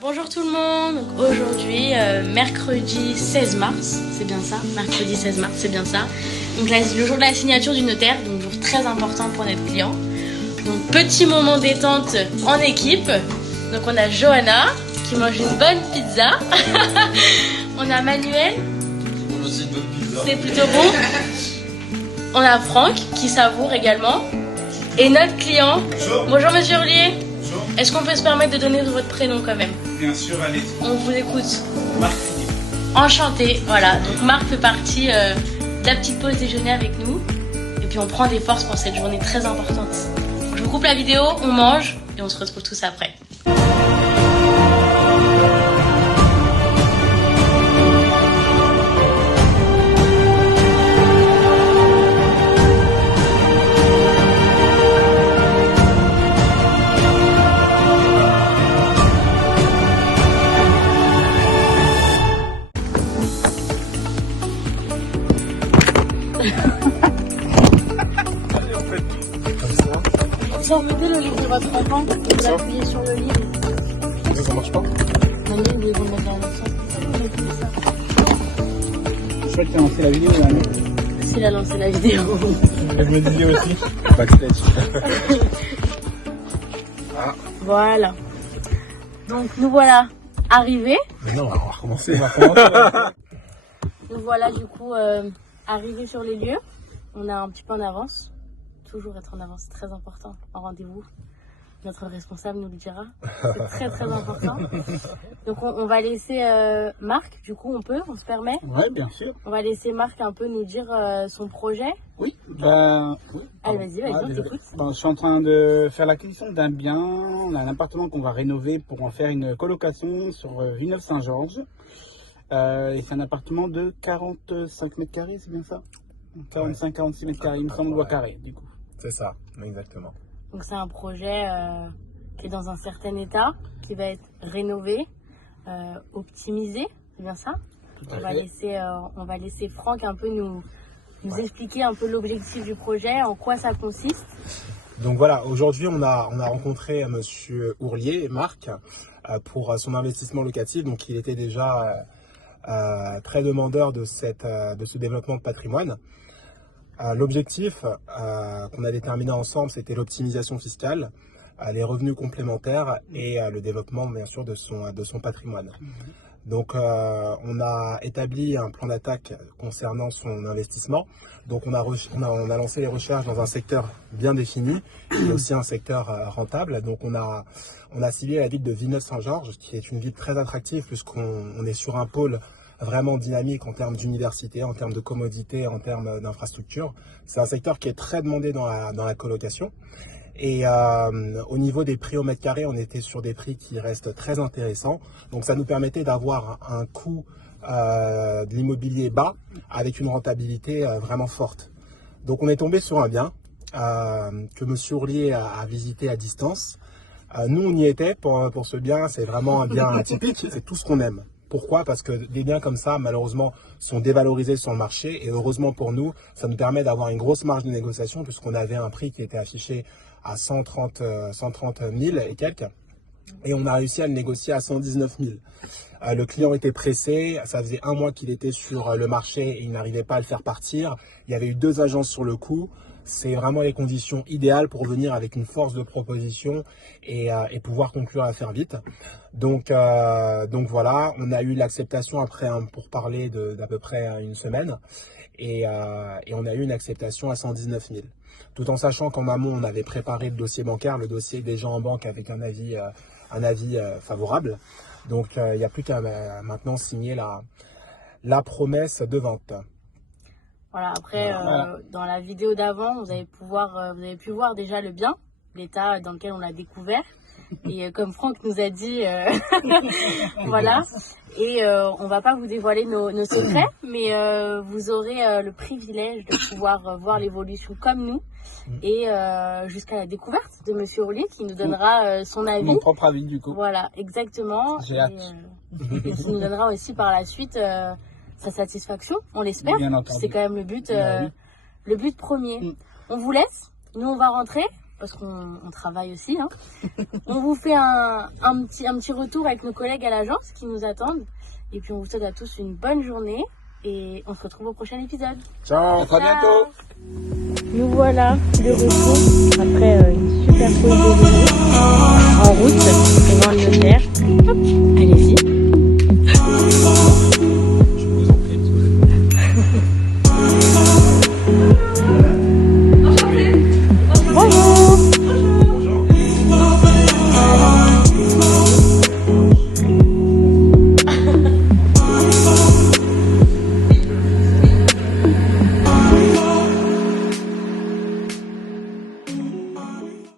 Bonjour tout le monde, donc aujourd'hui mercredi 16 mars, c'est bien ça, mercredi 16 mars, c'est bien ça. Donc là, le jour de la signature du notaire, donc jour très important pour notre client. Donc petit moment détente en équipe. Donc on a Johanna qui mange une bonne pizza. On a Manuel. On aussi une bonne pizza. C'est plutôt bon. On a Franck qui savoure également. Et notre client. Bonjour. Bonjour Monsieur Hurlier. Bonjour. Est-ce qu'on peut se permettre de donner votre prénom quand même? Bien sûr, allez-y. On vous écoute. Marc Philippe. Enchanté, voilà. Donc Marc fait partie de la petite pause déjeuner avec nous. Et puis on prend des forces pour cette journée très importante. Donc, je vous coupe la vidéo, on mange et on se retrouve tous après. Allez, on fait comme ça. Vous remettez le livre de votre enfant, vous appuyez sur le livre. Ça marche pas? Le livre, ils vont le mettre dans le sens. Je crois que tu as lancé la vidéo là, non? S'il a lancé la vidéo. Je me disais aussi. Backstage. Ah. Voilà. Donc nous voilà arrivés. Mais non, on va recommencer. Nous voilà du coup arrivés sur les lieux. On est un petit peu en avance. Toujours être en avance, c'est très important en rendez-vous. Notre responsable nous le dira. C'est très très important. Donc on va laisser Marc, du coup on se permet. Ouais, bien sûr. On va laisser Marc un peu nous dire son projet. Oui, oui. Allez, vas-y, on désolé. t'écoute. Je suis en train de faire l'acquisition d'un bien. On a un appartement qu'on va rénover pour en faire une colocation sur Villeneuve-Saint-Georges. Et c'est un appartement de 45 mètres carrés, c'est bien ça? 45-46 mètres carrés, il me semble, carré, du coup. C'est ça, exactement. Donc c'est un projet qui est dans un certain état, qui va être rénové, optimisé, c'est bien ça? On va laisser Franck un peu nous expliquer un peu l'objectif du projet, en quoi ça consiste. Donc voilà, aujourd'hui on a rencontré Monsieur Hurlier, Marc, pour son investissement locatif. Donc il était déjà très demandeur de ce développement de patrimoine. L'objectif qu'on a déterminé ensemble, c'était l'optimisation fiscale, les revenus complémentaires et le développement bien sûr de son patrimoine. Donc on a établi un plan d'attaque concernant son investissement. Donc on a lancé les recherches dans un secteur bien défini et aussi un secteur rentable. Donc on a ciblé la ville de Villeneuve-Saint-Georges, qui est une ville très attractive puisqu'on est sur un pôle vraiment dynamique en termes d'université, en termes de commodité, en termes d'infrastructure. C'est un secteur qui est très demandé dans la colocation. Et au niveau des prix au mètre carré, on était sur des prix qui restent très intéressants. Donc ça nous permettait d'avoir un coût de l'immobilier bas avec une rentabilité vraiment forte. Donc on est tombé sur un bien que M. Hurlier a visité à distance. Nous on y était pour ce bien, c'est vraiment un bien atypique, c'est tout ce qu'on aime. Pourquoi? Parce que des biens comme ça, malheureusement, sont dévalorisés sur le marché. Et heureusement pour nous, ça nous permet d'avoir une grosse marge de négociation puisqu'on avait un prix qui était affiché à 130 000 et quelques. Et on a réussi à le négocier à 119 000. Le client était pressé. Ça faisait 1 mois qu'il était sur le marché et il n'arrivait pas à le faire partir. Il y avait eu 2 agences sur le coup. C'est vraiment les conditions idéales pour venir avec une force de proposition et pouvoir conclure l'affaire vite. Donc voilà, on a eu l'acceptation après pour parler d'à peu près 1 semaine et on a eu une acceptation à 119 000. Tout en sachant qu'en amont, on avait préparé le dossier bancaire, le dossier déjà en banque avec un avis favorable. Donc il n'y a plus qu'à maintenant signer la promesse de vente. Voilà, après, dans la vidéo d'avant, vous avez pu voir déjà le bien, l'état dans lequel on l'a découvert. Et comme Franck nous a dit, voilà. Et on va pas vous dévoiler nos secrets, mais vous aurez le privilège de pouvoir voir l'évolution comme nous et jusqu'à la découverte de Monsieur Hurlier qui nous donnera son avis. Mon propre avis, du coup. Voilà, exactement. J'ai hâte. Et qui nous donnera aussi par la suite sa satisfaction, on l'espère. Bien entendu. C'est quand même le but, Oui. le but premier. On vous laisse, nous on va rentrer. parce qu'on travaille aussi. Hein. On vous fait un petit retour avec nos collègues à l'agence qui nous attendent. Et puis on vous souhaite à tous une bonne journée et on se retrouve au prochain épisode. Ciao, à très bientôt. Nous voilà de retour après une super pause déjeuner en route devant le notaire. Hop, allez-y.